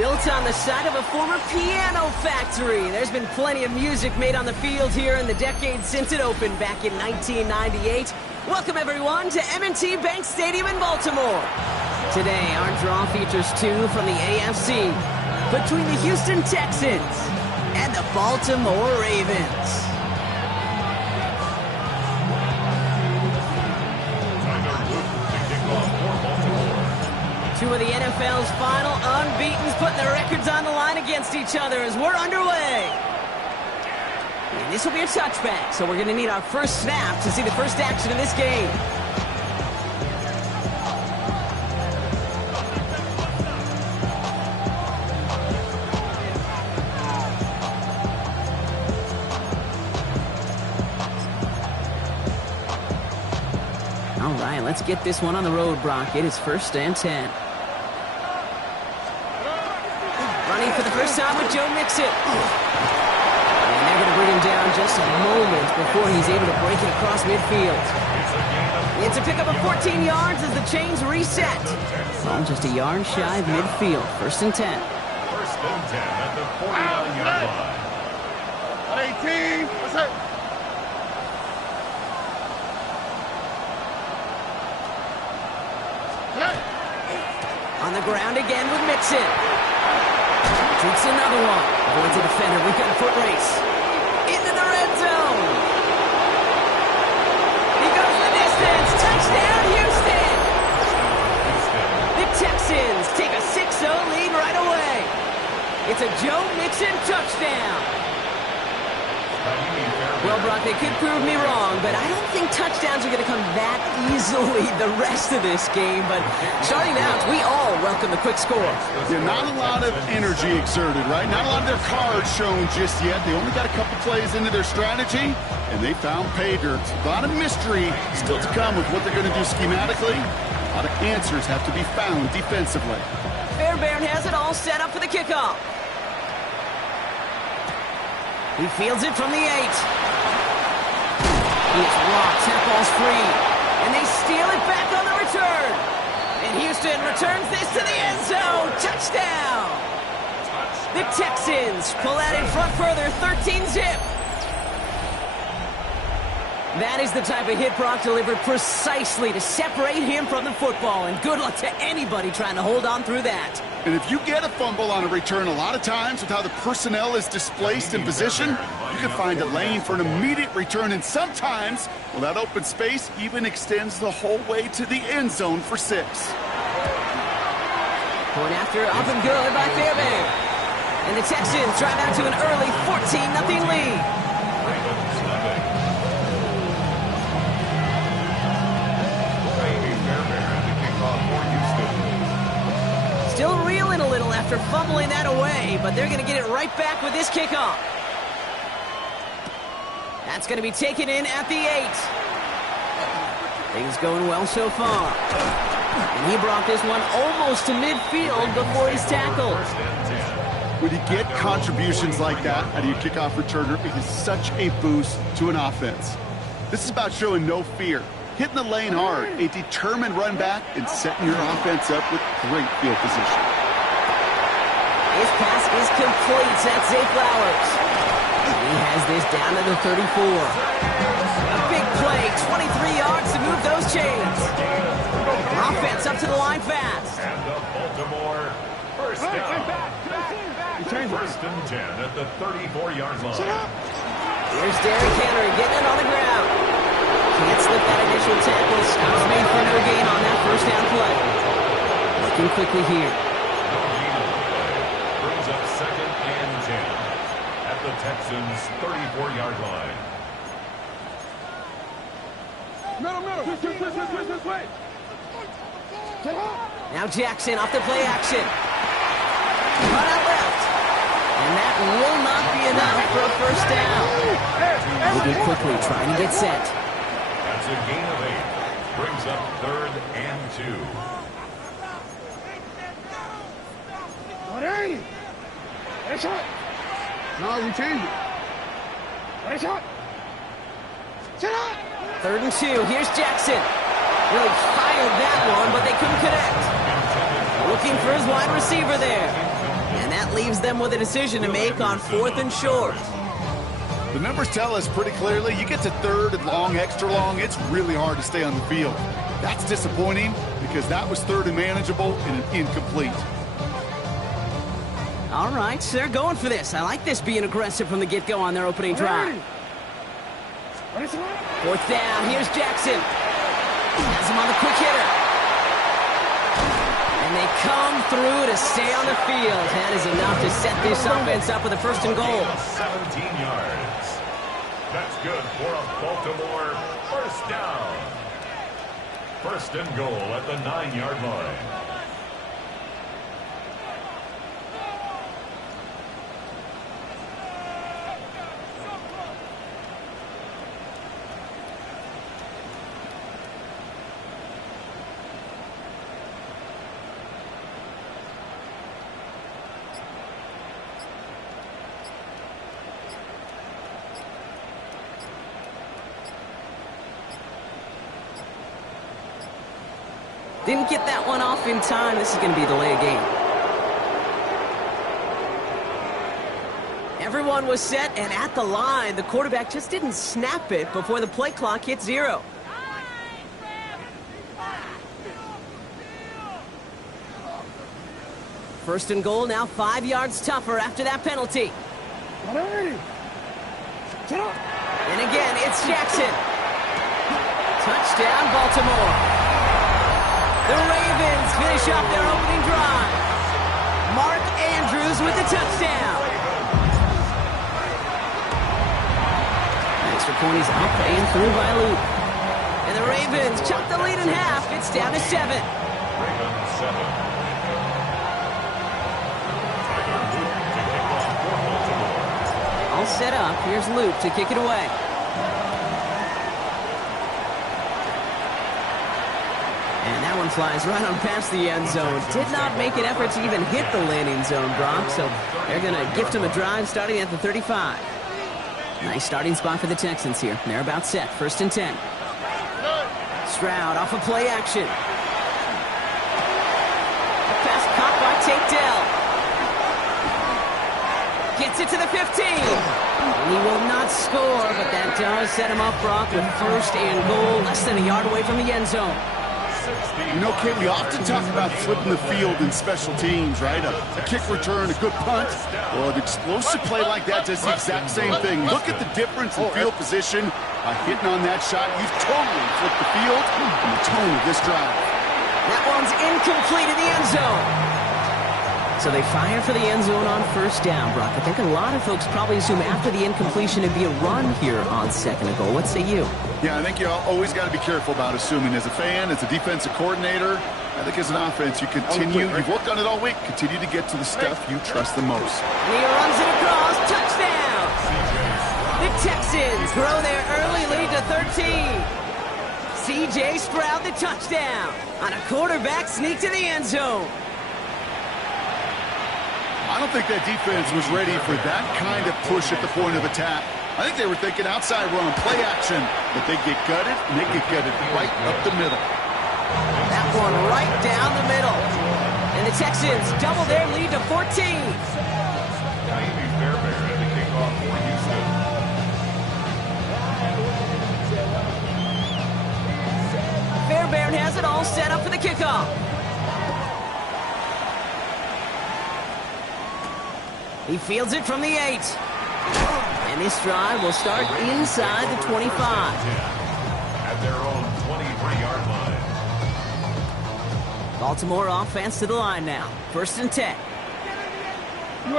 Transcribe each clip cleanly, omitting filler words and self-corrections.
Built on the side of a former piano factory, there's been plenty of music made on the field here in the decade since it opened back in 1998. Welcome, everyone, to M&T Bank Stadium in Baltimore. Today, our draw features two from the AFC between the Houston Texans and the Baltimore Ravens. Two of the NFL's final unbeatens putting their records on the line against each other as we're underway. And this will be a touchback, so we're going to need our first snap to see the first action of this game. All right, let's get this one on the road, Brock. It is 1st and 10. Running for the first time with Joe Mixon. And they're going to bring him down just a moment before he's able to break it across midfield. It's a pickup of 14 yards as the chains reset. Well, just a yard shy of midfield. 1st and 10. 1st and 10 at the 49-yard line. 18. What's that? On the ground again with Mixon. Takes another one. Avoids a defender. We've got a foot race. Into the red zone. He goes the distance. Touchdown, Houston. The Texans take a 6-0 lead right away. It's a Joe Mixon touchdown. Well, Brock, they could prove me wrong, but I don't think touchdowns are going to come that easily the rest of this game. But starting out, we all welcome the quick score. Yeah, not a lot of energy exerted, right? Not a lot of their cards shown just yet. They only got a couple plays into their strategy, and they found pay dirt. A lot of mystery still to come with what they're going to do schematically. A lot of answers have to be found defensively. Fairbairn has it all set up for the kickoff. He fields it from the 8. He's blocked, that ball's free. And they steal it back on the return. And Houston returns this to the end zone. Touchdown! The Texans pull out in front further, 13-zip. That is the type of hit Brock delivered precisely to separate him from the football. And good luck to anybody trying to hold on through that. And if you get a fumble on a return, a lot of times with how the personnel is displaced in position, you can find a lane for an immediate return. And sometimes, well, that open space even extends the whole way to the end zone for 6. Point after, up and good by Fairbairn. And the Texans drive out to an early 14-0 lead. Still reeling a little after fumbling that away, but they're going to get it right back with this kickoff. That's going to be taken in at the 8. Things going well so far. And he brought this one almost to midfield before he's tackled. When you get contributions like that out of your kickoff returner, it is such a boost to an offense. This is about showing no fear. Hitting the lane hard, a determined run back, and setting your offense up with great field position. His pass is complete. That's Zay Flowers. He has this down to the 34. A big play, 23 yards to move those chains. Offense up to the line fast. And the Baltimore first down. 1st and 10 at the 34-yard line. Here's Derrick Henry getting it on the ground. Can't slip that initial tackle. Stops made for no gain on that first down play. Looking quickly here. Brings up 2nd and 10 at the Texans' 34-yard line. This way. Now Jackson off the play action. Run out left. And that will not be enough for a first down. We'll do quickly, trying to get set. That's a gain of 8. Brings up 3rd and 2. What are you? What shot? No, you changed it. What shot? Shut up! 3rd and 2. Here's Jackson. Really fired that one, but they couldn't connect. Looking for his wide receiver there. And that leaves them with a decision to make on 4th and short. The numbers tell us pretty clearly, you get to 3rd and long, extra long, it's really hard to stay on the field. That's disappointing because that was 3rd and manageable and an incomplete. All right, so they're going for this. I like this being aggressive from the get-go on their opening drive. 4th down, here's Jackson. Has him on the quick hitter. And they come through to stay on the field. That is enough to set this offense up with a 1st and goal. 17 yards. That's good for a Baltimore 1st down. 1st and goal at the 9-yard line. Didn't get that one off in time. This is going to be a delay of game. Everyone was set and at the line. The quarterback just didn't snap it before the play clock hit 0. First and goal, now 5 yards tougher after that penalty. And again, it's Jackson. Touchdown, Baltimore. The Ravens finish off their opening drive. Mark Andrews with the touchdown. Extra point is up and through by Luke. And the Ravens chop the lead in half. It's down to 7. Ravens 7. All set up. Here's Luke to kick it away. And that one flies right on past the end zone. Did not make an effort to even hit the landing zone, Brock. So they're going to gift him a drive starting at the 35. Nice starting spot for the Texans here. They're about set. 1st and 10. Stroud off of play action. Pass caught by Tate Dell. Gets it to the 15. He will not score, but that does set him up, Brock, with 1st and goal, less than a yard away from the end zone. You know, Kate, we often talk about flipping the field in special teams, right? A kick return, a good punt. Well, an explosive play like that does the exact same thing. Look at the difference in field position. By hitting on that shot, you've totally flipped the field and the tone of this drive. That one's incomplete in the end zone. So they fire for the end zone on 1st down, Brock. I think a lot of folks probably assume after the incompletion it'd be a run here on 2nd and goal. What say you? Yeah, I think you always got to be careful about assuming. As a fan, as a defensive coordinator, I think as an offense, you continue, you've worked on it all week, continue to get to the stuff you trust the most. And he runs it across, touchdown! The Texans grow their early lead to 13. C.J. Stroud the touchdown on a quarterback sneak to the end zone. I don't think that defense was ready for that kind of push at the point of attack. I think they were thinking outside run, play action, but they get gutted, and they get gutted right up the middle. That one right down the middle. And the Texans double their lead to 14. Fairbairn at the kickoff for Houston. Fairbairn has it all set up for the kickoff. He fields it from the 8. And this drive will start inside the 25. At their own 23-yard line. Baltimore offense to the line now. 1st and 10. The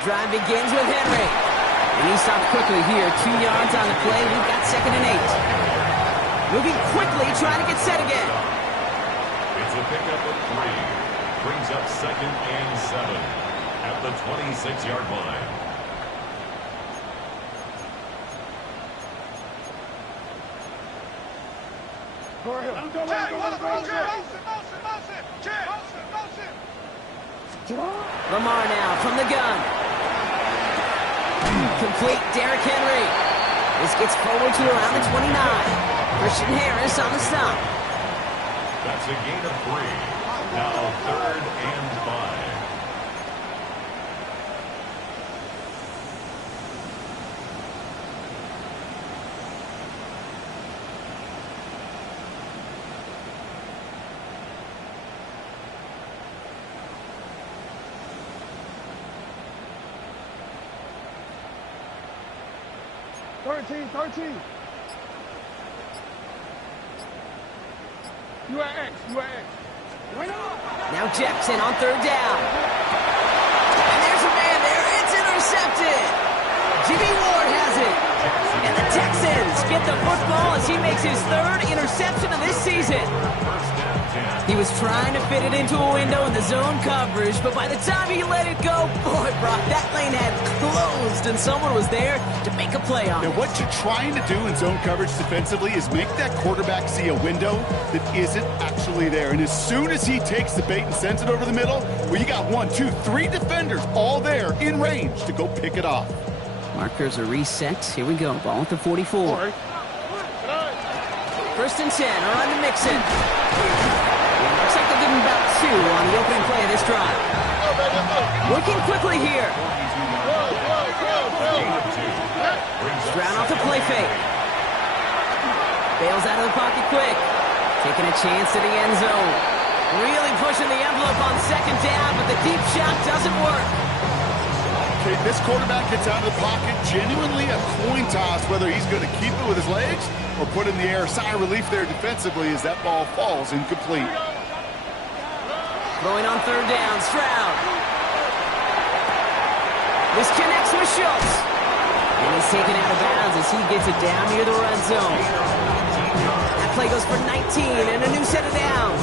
drive begins with Henry. And he stopped quickly here. 2 yards on the play. We've got 2nd and 8. Moving quickly, trying to get set again. It's a pickup of 3. Brings up 2nd and 7 at the 26-yard line. Lamar now from the gun. Complete, Derrick Henry. This gets forward to around the 29. Christian Harris on the stop. That's a gain of 3. Now 3rd and 5. You are X. Now Jackson on 3rd down. And there's a man there. It's intercepted. Jimmy Ward has it. And the Texans get the football as he makes his 3rd interception of this season. He was trying to fit it into a window in the zone coverage, but by the time he let it go, boy, Brock, that lane had closed, and someone was there to make a play on it. And what you're trying to do in zone coverage defensively is make that quarterback see a window that isn't actually there. And as soon as he takes the bait and sends it over the middle, well, you got 1, 2, 3 defenders all there in range to go pick it off. Markers are reset. Here we go. Ball at the 44. 1st and 10. On to Mixon. Looks like they'll give him about 2 on the opening play of this drive. Working quickly here. Stroud off the play fake. Bails out of the pocket quick. Taking a chance to the end zone. Really pushing the envelope on 2nd down, but the deep shot doesn't work. Okay, this quarterback gets out of the pocket, genuinely a coin toss whether he's going to keep it with his legs or put in the air. Sigh of relief there defensively as that ball falls incomplete. Throwing on 3rd down, Stroud. This connects with Schultz. And he's taken out of bounds as he gets it down near the red zone. That play goes for 19 and a new set of downs.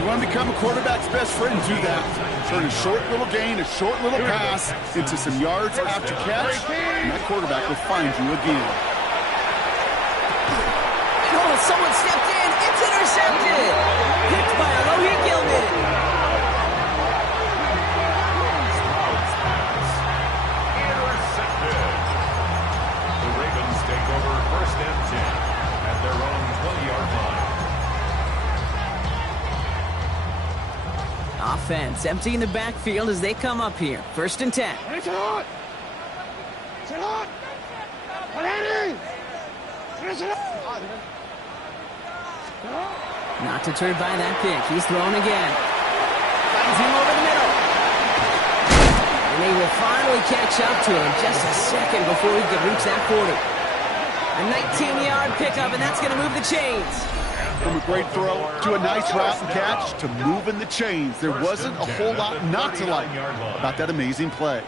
You want to become a quarterback's best friend, do that. Turn a short little gain, a short little pass into some yards after catch, and that quarterback will find you again. Oh, someone stepped in. It's intercepted. Picked by Alohi Gilman. Intercepted. The Ravens take over 1st and 10 at their own 20-yard line. Offense emptying the backfield as they come up here. 1st and 10. Not deterred by that pick. He's thrown again. Finds him over the middle. And they will finally catch up to him just a second before he can reach that 40. A 19-yard pickup, and that's going to move the chains. From a great throw to a nice route and catch to moving the chains. There wasn't a whole lot not to like about that amazing play.